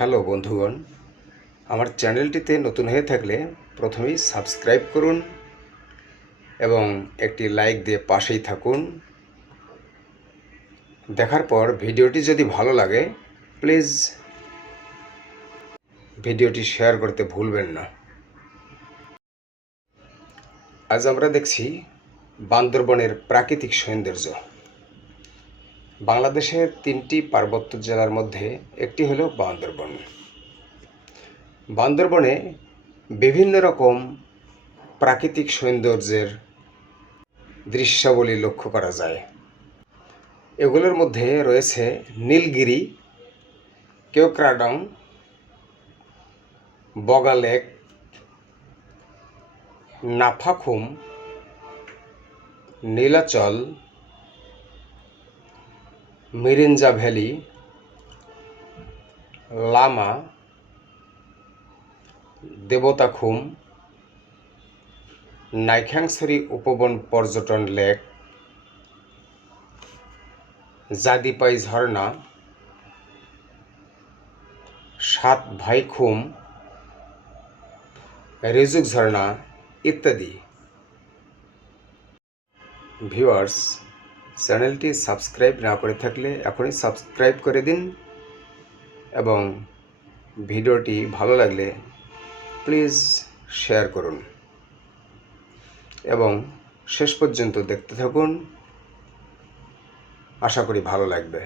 Hello বন্ধুগণ, আমার চ্যানেলটিতে নতুন হয়ে থাকলে প্রথমেই সাবস্ক্রাইব করুন এবং একটি লাইক দিয়ে পাশেই থাকুন। দেখার পর ভিডিওটি যদি ভালো লাগে, প্লিজ ভিডিওটি শেয়ার করতে ভুলবেন না। আজ আমরা দেখছি বান্দরবনের প্রাকৃতিক সৌন্দর্য। বাংলাদেশের তিনটি পার্বত্য জেলার মধ্যে একটি হলো বান্দরবন। বান্দরবনে বিভিন্ন রকম প্রাকৃতিক সৌন্দর্যের দৃশ্যাবলী লক্ষ্য করা যায়। এগুলোর মধ্যে রয়েছে নীলগিরি কেওক্রাডং বগালেক নাফাখুম, নীলাচল মিরিঞ্জা ভ্যালি, লামা দেবতাখুম নাইখ্যাংছড়ি উপবন পর্যটন লেক, জাদিপাই ঝর্ণা, সাত ভাইখুম রেজুক ঝর্ণা ইত্যাদি। ভিউয়ার্স চ্যানেলটি সাবস্ক্রাইব না করে থাকলে এখনই সাবস্ক্রাইব করে দিন এবং ভিডিওটি ভালো লাগলে প্লিজ শেয়ার করুন। এবং শেষ পর্যন্ত দেখতে থাকুন। আশা করি ভালো লাগবে।